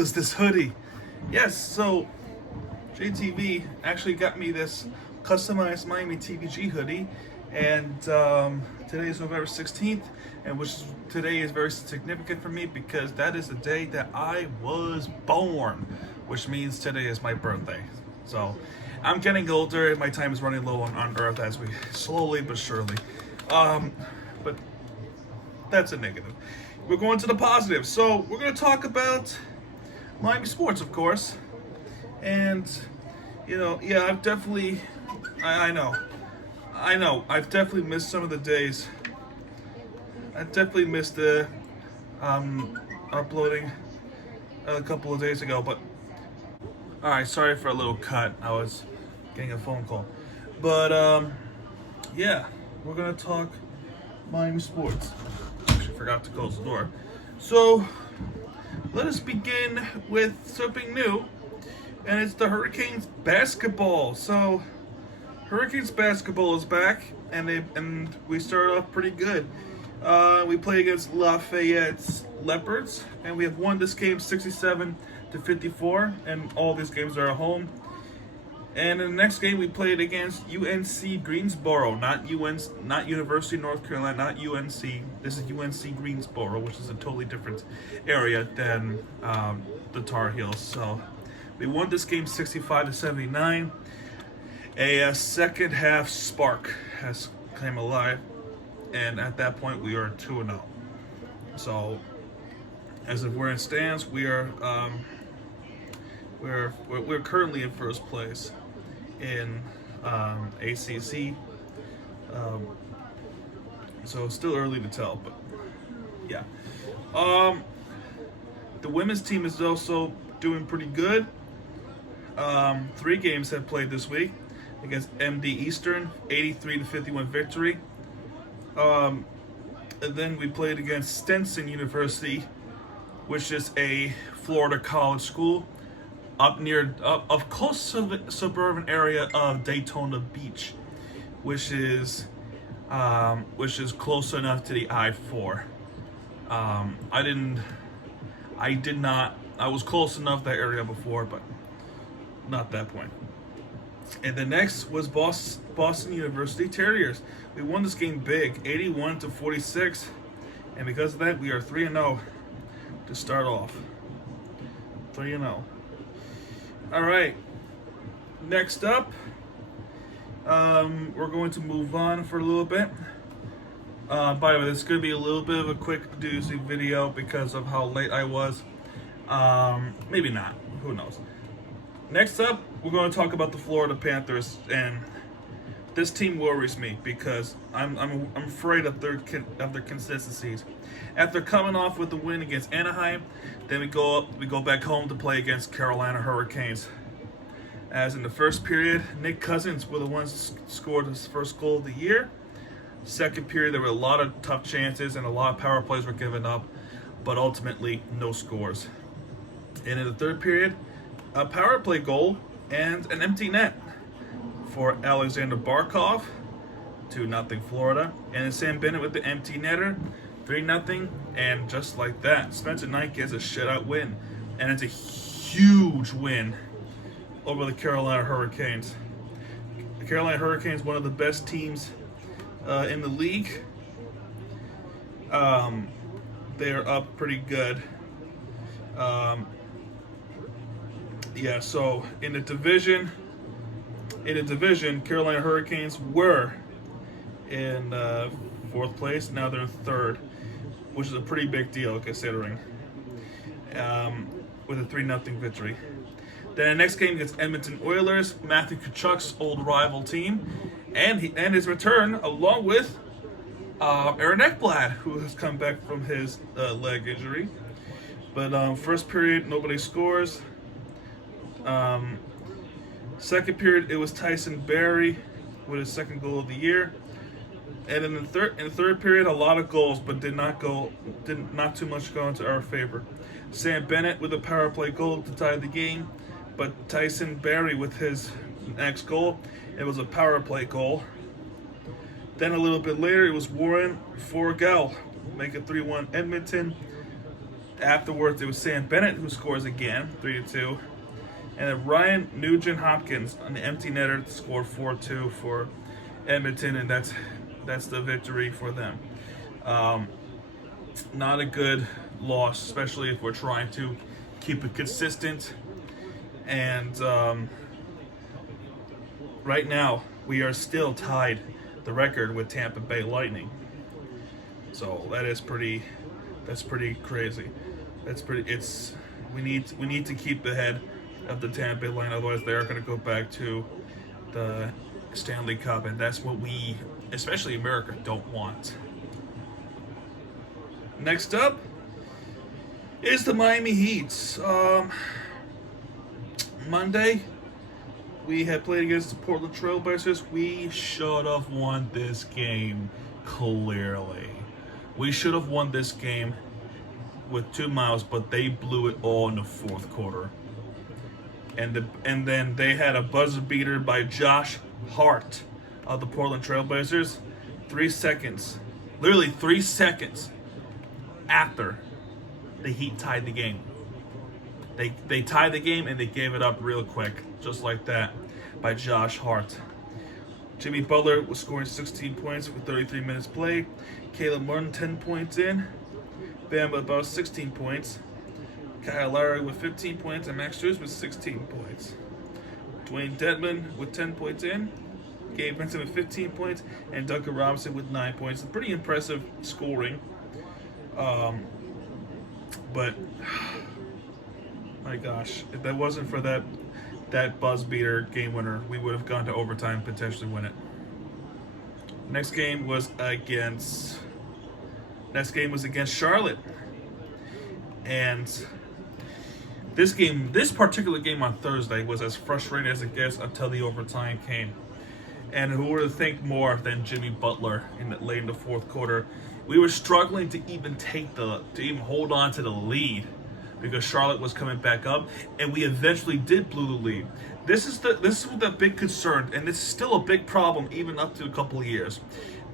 is this hoodie? Yes, so JTV actually got me this customized Miami TVG hoodie, and today is November 16th, and today is very significant for me because that is the day that I was born, which means today is my birthday. So I'm getting older and my time is running low on Earth as we slowly but surely. But that's a negative. We're going to the positive. So we're going to talk about Miami sports, of course. And, yeah, I've definitely, I know, I've definitely missed some of the days. I definitely missed the uploading a couple of days ago, but alright, sorry for a little cut. I was getting a phone call. But, yeah, we're going to talk Miami sports. Actually forgot to close the door. So, let us begin with something new, and it's the Hurricanes basketball. So, Hurricanes basketball is back, and we started off pretty good. We play against Lafayette's Leopards, and we have won this game 67-54, and all these games are at home. And in the next game, we played against UNC Greensboro, not University of North Carolina, not UNC. This is UNC Greensboro, which is a totally different area than the Tar Heels. So we won this game 65-79. A second half spark has come alive, and at that point we are 2-0. So as if we're in stands, we're currently in first place in ACC. So it's still early to tell, but yeah. The women's team is also doing pretty good. 3 games have played this week against MD Eastern, 83-51 victory. And then we played against Stetson University, which is a Florida college school up close to the suburban area of Daytona Beach, which is close enough to the I-4. I was close enough that area before, but not that point. And the next was Boston University Terriers. We won this game big, 81-46, and because of that, we are 3-0 to start off. 3-0. All right. Next up, we're going to move on for a little bit. By the way, this is going to be a little bit of a quick doozy video because of how late I was. Maybe not. Who knows? Next up, we're going to talk about the Florida Panthers, and this team worries me because I'm afraid of their consistencies. After coming off with the win against Anaheim, then we go back home to play against Carolina Hurricanes. As in the first period, Nick Cousins were the ones that scored his first goal of the year. Second period, there were a lot of tough chances and a lot of power plays were given up, but ultimately no scores. And in the third period, a power play goal and an empty net for Alexander Barkov, 2-0 Florida, and then Sam Bennett with the empty netter, 3-0, and just like that, Spencer Knight gets a shutout win, and it's a huge win over the Carolina Hurricanes. The Carolina Hurricanes, one of the best teams in the league. They are up pretty good. Yeah, so in the division, Carolina Hurricanes were in 4th place. Now they're in 3rd, which is a pretty big deal considering, with a 3-0 victory. Then the next game against Edmonton Oilers, Matthew Tkachuk's old rival team, and his return along with Aaron Ekblad, who has come back from his leg injury. But first period, nobody scores. Second period, it was Tyson Barrie with his second goal of the year. And in the third period, a lot of goals, but not too much go into our favor. Sam Bennett with a power play goal to tie the game, but Tyson Barrie with his next goal, it was a power play goal. Then a little bit later, it was Warren Forgel make it 3-1 Edmonton. Afterwards, it was Sam Bennett who scores again, 3-2. And then Ryan Nugent-Hopkins on the empty netter scored 4-2 for Edmonton, and that's the victory for them. Not a good loss, especially if we're trying to keep it consistent. And right now, we are still tied the record with Tampa Bay Lightning. So that's pretty crazy. We need to keep ahead of the Tampa Bay Lightning, otherwise they are going to go back to the Stanley Cup, and that's what we, especially America, don't want. Next up is the Miami Heat. Monday, we had played against the Portland Trailblazers. We should have won this game clearly. We should have won this game with 2 miles, but they blew it all in the fourth quarter. And then they had a buzzer beater by Josh Hart of the Portland Trailblazers. 3 seconds, literally 3 seconds after the Heat tied the game. They tied the game and they gave it up real quick, just like that, by Josh Hart. Jimmy Butler was scoring 16 points with 33 minutes played. Caleb Martin 10 points in. Bam about 16 points. Kyle Lowry with 15 points and Max Strus with 16 points. Dwayne Dedmon with 10 points in. Gabe Vincent with 15 points and Duncan Robinson with 9 points. Pretty impressive scoring. But my gosh, if that wasn't for that buzz beater game winner, we would have gone to overtime, potentially win it. Next game was against Charlotte. And this particular game on Thursday was as frustrating as it gets until the overtime came. And who would have think more than Jimmy Butler late in the fourth quarter? We were struggling to even hold on to the lead because Charlotte was coming back up, and we eventually did blow the lead. This is the big concern, and this is still a big problem even up to a couple of years.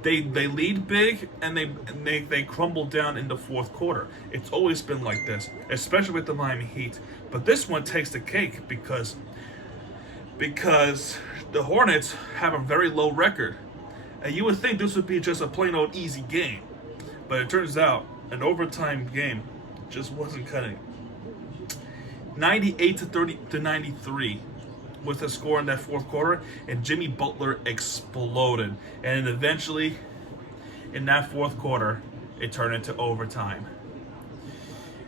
They lead big and they crumble down in the fourth quarter. It's always been like this, especially with the Miami Heat. But this one takes the cake because the Hornets have a very low record. And you would think this would be just a plain old easy game. But it turns out an overtime game just wasn't cutting. 98-93 was the score in that fourth quarter, and Jimmy Butler exploded. And eventually, in that fourth quarter, it turned into overtime.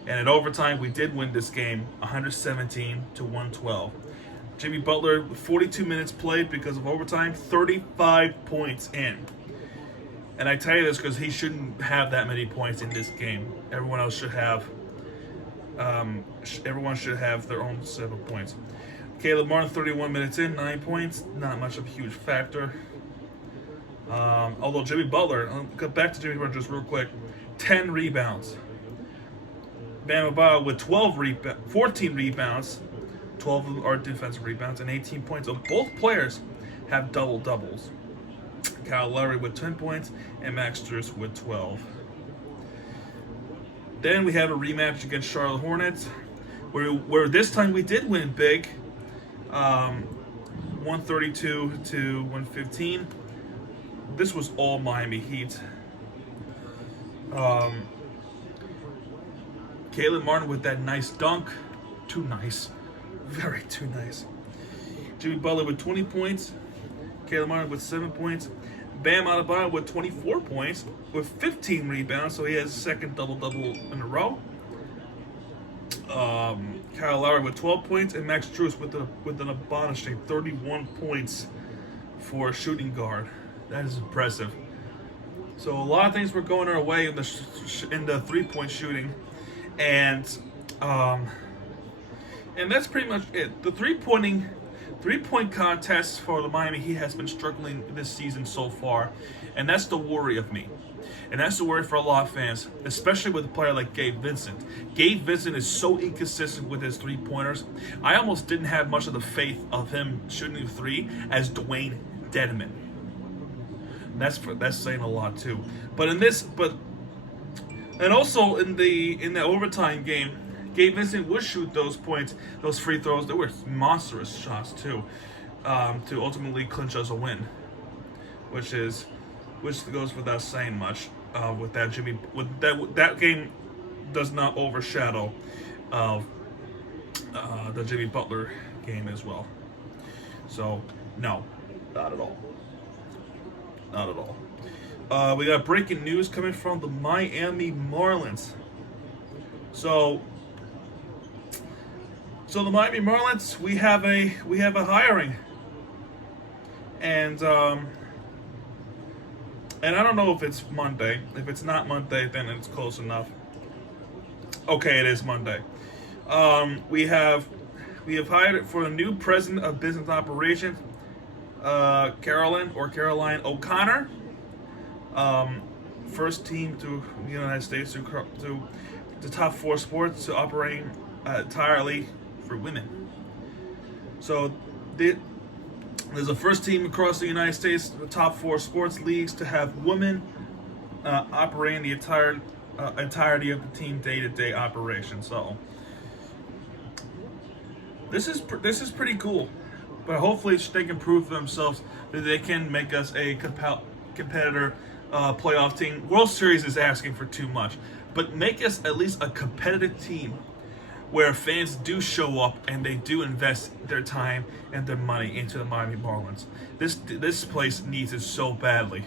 And in overtime, we did win this game 117-112. Jimmy Butler, 42 minutes played because of overtime, 35 points in. And I tell you this because he shouldn't have that many points in this game. Everyone else should have. Everyone should have their own set of points. Caleb Martin, 31 minutes in, 9 points. Not much of a huge factor. Although Jimmy Butler, I'll go back to Jimmy Butler just real quick. 10 rebounds. Bam Adebayo with 14 rebounds. 12 of them are defensive rebounds and 18 points. So both players have double-doubles. Kyle Lowry with 10 points and Max Strus with 12. Then we have a rematch against Charlotte Hornets, where this time we did win big, 132-115. This was all Miami Heat. Caleb Martin with that nice dunk, too nice, very too nice. Jimmy Butler with 20 points, Caleb Martin with 7 points. Bam Adebayo with 24 points with 15 rebounds, so he has a second double-double in a row. Kyle Lowry with 12 points, and Max Strus with an astonishing 31 points for a shooting guard. That is impressive. So a lot of things were going our way in the three-point shooting, and that's pretty much it. The three-point contest for the Miami Heat has been struggling this season so far, and that's the worry of me. And that's the worry for a lot of fans, especially with a player like Gabe Vincent. Gabe Vincent is so inconsistent with his three-pointers. I almost didn't have much of the faith of him shooting the three as Dwayne Dedmon. That's saying a lot too. But And also in the overtime game, Gabe Vincent would shoot those points, those free throws. They were monstrous shots too, to ultimately clinch us a win, which goes without saying much. With that game does not overshadow the Jimmy Butler game as well. So no, not at all. Not at all. We got breaking news coming from the Miami Marlins. So the Miami Marlins, we have a hiring, and I don't know if it's Monday. If it's not Monday, then it's close enough. Okay, it is Monday. We have hired for a new president of business operations, Caroline O'Connor. First team to the United States to the top 4 sports to operate entirely for women. So there's a first team across the United States, the top 4 sports leagues, to have women operating the entirety of the team day-to-day operation. So this is pretty cool, but hopefully they can prove to themselves that they can make us a competitor playoff team. World Series is asking for too much, but make us at least a competitive team where fans do show up and they do invest their time and their money into the Miami Marlins. This place needs it so badly.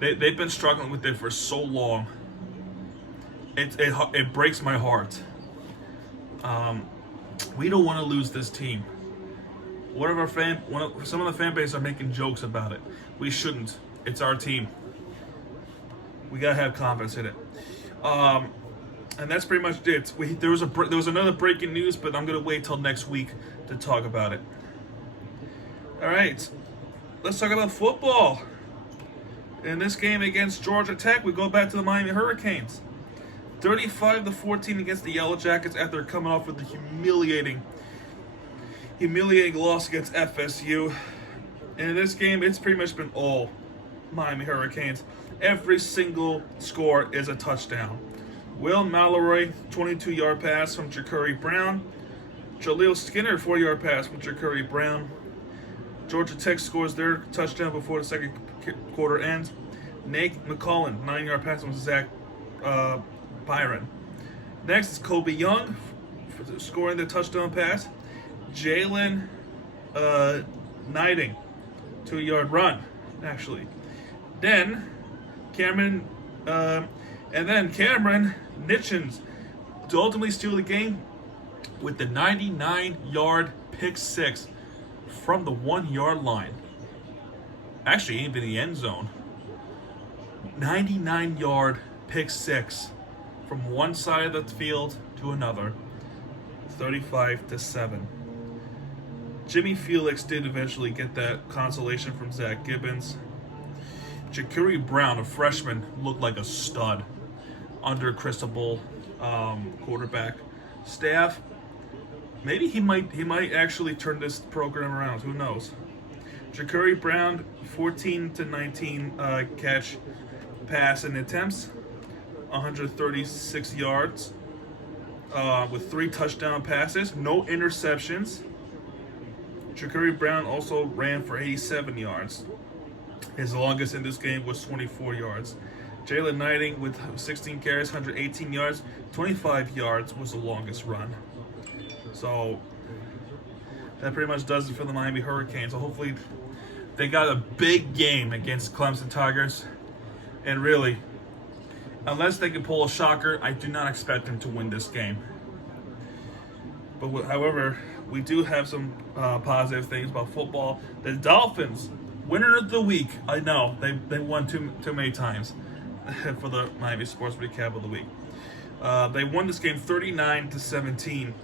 They've been struggling with it for so long. It breaks my heart. We don't want to lose this team. Some of the fan base are making jokes about it. We shouldn't. It's our team. We gotta have confidence in it. And that's pretty much it. There was another breaking news, but I'm gonna wait till next week to talk about it. All right, let's talk about football. In this game against Georgia Tech, we go back to the Miami Hurricanes. 35-14 against the Yellow Jackets after coming off with a humiliating loss against FSU. And in this game, it's pretty much been all Miami Hurricanes. Every single score is a touchdown. Will Mallory, 22-yard pass from Ja'Cory Brown. Jaleel Skinner, 4-yard pass from Ja'Cory Brown. Georgia Tech scores their touchdown before the second quarter ends. Nate McCollin, 9-yard pass from Zach Byron. Next is Kobe Young scoring the touchdown pass. Jalen Knighting, 2-yard run, actually. Then Cameron Nitchens to ultimately steal the game with the 99-yard pick 6 from the 1-yard line. Actually, even the end zone. 99-yard pick 6 from one side of the field to another. 35-7. Jimmy Felix did eventually get that consolation from Zach Gibbons. Ja'Cory Brown, a freshman, looked like a stud under Cristobal quarterback staff. Maybe he might actually turn this program around. Who knows? Ja'Cory Brown, 14-19 catch, pass, and attempts, 136 yards, with 3 touchdown passes, no interceptions. Ja'Cory Brown also ran for 87 yards. His longest in this game was 24 yards. Jalen Knighting with 16 carries, 118 yards, 25 yards was the longest run. So that pretty much does it for the Miami Hurricanes. So hopefully they got a big game against Clemson Tigers. And really, unless they can pull a shocker, I do not expect them to win this game. But however, we do have some positive things about football. The Dolphins, winner of the week. I know they won too many times for the Miami Sports Recap of the Week. They won this game 39-17.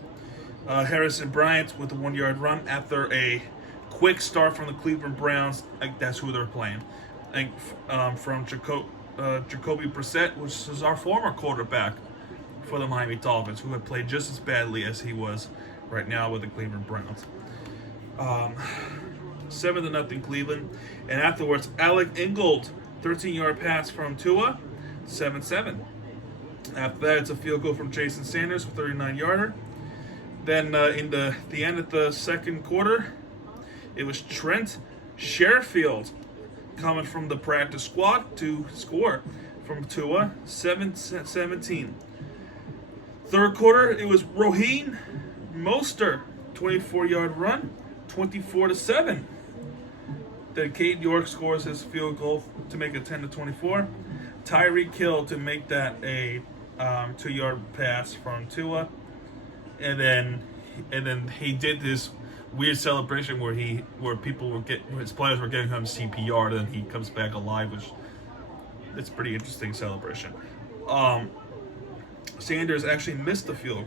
Harrison Bryant with a 1-yard run after a quick start from the Cleveland Browns. That's who they're playing. From Jacoby Brissett, which is our former quarterback for the Miami Dolphins, who had played just as badly as he was right now with the Cleveland Browns. 7-0 Cleveland. And afterwards, Alec Ingold, 13-yard pass from Tua, 7-7. After that, it's a field goal from Jason Sanders for 39-yarder. Then in the end of the second quarter, it was Trent Sherfield coming from the practice squad to score from Tua, 17. Third quarter, it was Raheem Mostert, 24-yard run, 24-7. Then Cade York scores his field goal to make it 10-24. Tyreek Hill to make that a 2-yard pass from Tua, and then he did this weird celebration where his players were getting him CPR, and then he comes back alive, which it's a pretty interesting celebration. Sanders actually missed the PAT.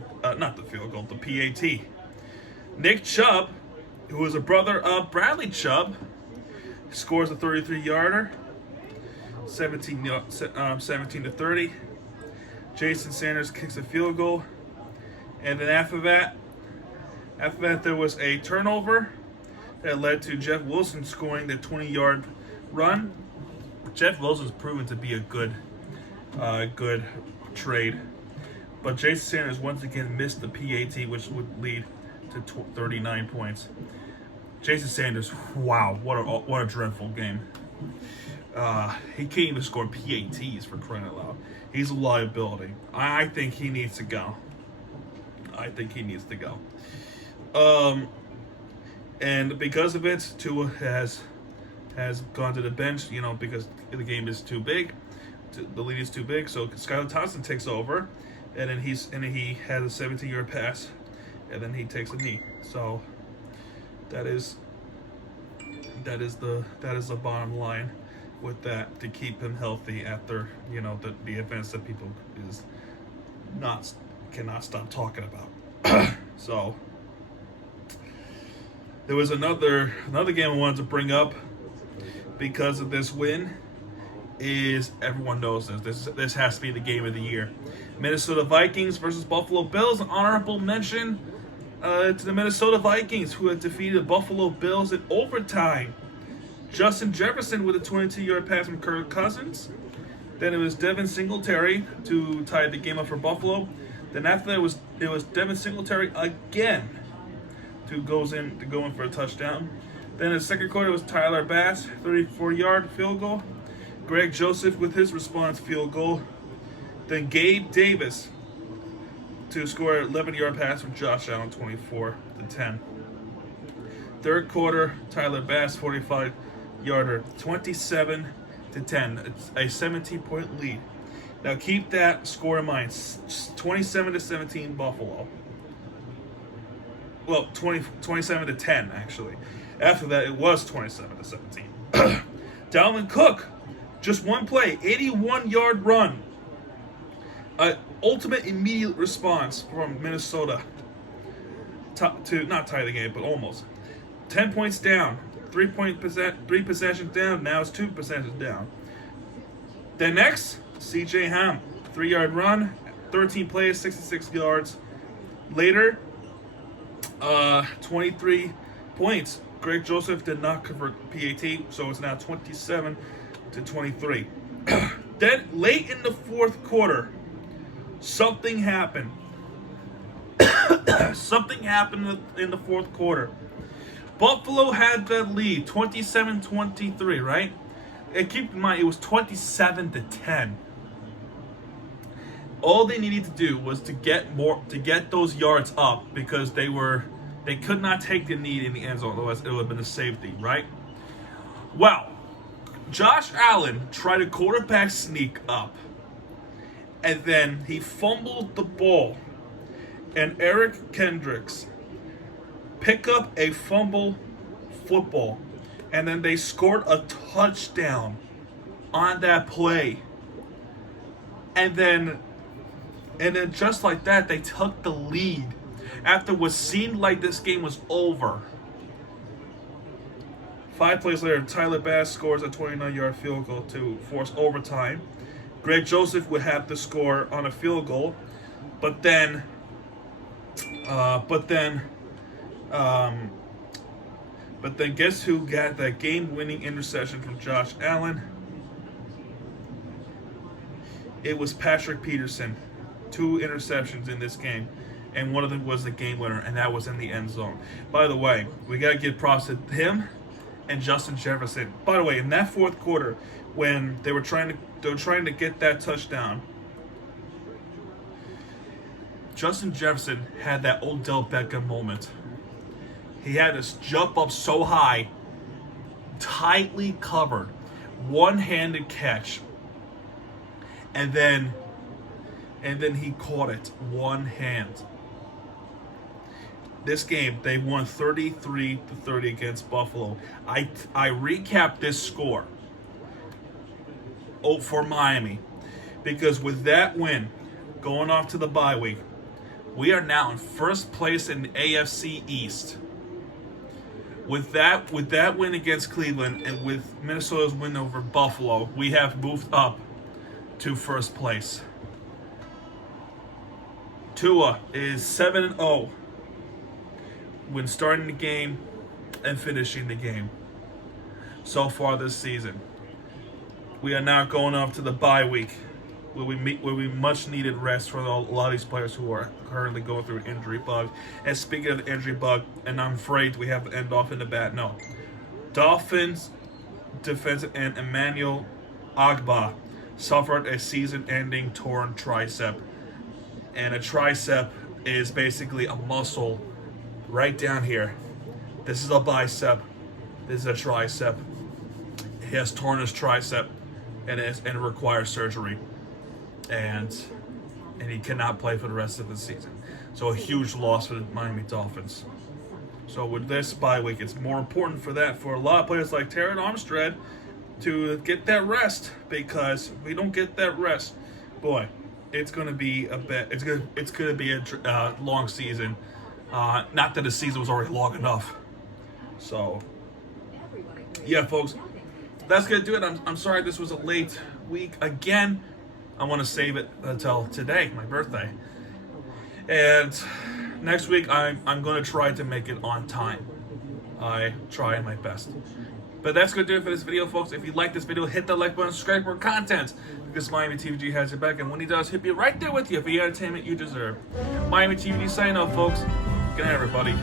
Nick Chubb, who is a brother of Bradley Chubb, scores a 33-yarder, 17-30. Jason Sanders kicks a field goal, and then after that there was a turnover that led to Jeff Wilson scoring the 20-yard run. Jeff Wilson's proven to be a good trade, but Jason Sanders once again missed the PAT, which would lead to 39 points. Jason Sanders, wow, what a dreadful game. He can't even score PATs, for crying out loud. He's a liability. I think he needs to go. And because of it, Tua has gone to the bench, because the game is too big. The lead is too big, so Skylar Thompson takes over, and then he has a 17-yard pass, and then he takes a knee. So that is the bottom line with that, to keep him healthy after the events that people cannot stop talking about. So there was another game I wanted to bring up because of this win. Is everyone knows this has to be the game of the year. Minnesota Vikings versus Buffalo Bills. An honorable mention to the Minnesota Vikings, who had defeated the Buffalo Bills in overtime. Justin Jefferson with a 22-yard pass from Kirk Cousins. Then it was Devin Singletary to tie the game up for Buffalo. Then after that it was Devin Singletary again to go in for a touchdown. Then in the second quarter it was Tyler Bass, 34-yard field goal. Greg Joseph with his response field goal. Then Gabe Davis to score an 11-yard pass from Josh Allen, 24-10. Third quarter, Tyler Bass, 45-yarder, 27-10. It's a 17-point lead. Now keep that score in mind. 27-17 Buffalo. Well, 27-10 actually. After that, it was 27-17. Dalvin Cook, just one play, 81-yard run. Ultimate immediate response from Minnesota to not tie the game, but almost. 10 points down, 3 possessions down. Now it's 2 possessions down. Then next, C.J. Ham, 3-yard run, 13 plays, 66 yards. Later, 23 points. Greg Joseph did not convert PAT, so it's now 27-23. Then late in the fourth quarter, something happened. Something happened in the fourth quarter. Buffalo had the lead, 27-23, right? And keep in mind, it was 27-10. All they needed to do was to get those yards up, because they could not take the lead in the end zone, otherwise it would have been a safety, right? Well, Josh Allen tried a quarterback sneak up, and then he fumbled the ball, and Eric Kendricks picked up a fumble football, and then they scored a touchdown on that play. And then just like that, they took the lead after what seemed like this game was over. 5 plays later, Tyler Bass scores a 29-yard field goal to force overtime. Greg Joseph would have to score on a field goal, but then guess who got that game-winning interception from Josh Allen? it was Patrick Peterson, 2 interceptions in this game, and one of them was the game winner, and that was in the end zone. By the way, we got to give props to him and Justin Jefferson. By the way, in that fourth quarter, when they were trying to get that touchdown, Justin Jefferson had that Odell Beckham moment. He had to jump up so high, tightly covered, one-handed catch, and then he caught it one hand. This game, they won 33-30 against Buffalo. I recapped this score for Miami, because with that win, going off to the bye week, we are now in first place in the AFC East. With that win against Cleveland and with Minnesota's win over Buffalo, we have moved up to first place. Tua is 7-0 when starting the game and finishing the game so far this season. We are now going off to the bye week, where we much needed rest for a lot of these players who are currently going through an injury bug. And speaking of the injury bug, and I'm afraid we have to end off in the bad note, Dolphins defensive end Emmanuel Ogbah suffered a season-ending torn tricep. And a tricep is basically a muscle right down here. This is a bicep. This is a tricep. He has torn his tricep, and it requires surgery. And he cannot play for the rest of the season. So a huge loss for the Miami Dolphins. So with this bye week, it's more important for a lot of players like Terran Armstead to get that rest, because if we don't get that rest, boy, it's gonna be a long season. Not that the season was already long enough. So yeah, folks, that's gonna do it. I'm sorry this was a late week again. I want to save it until today, my birthday. And next week, I'm going to try to make it on time. I try my best. But that's going to do it for this video, folks. If you like this video, hit that like button, subscribe for more content, because Miami TVG has your back. And when he does, he'll be right there with you for the entertainment you deserve. Miami TVG signing off, folks. Good night, everybody.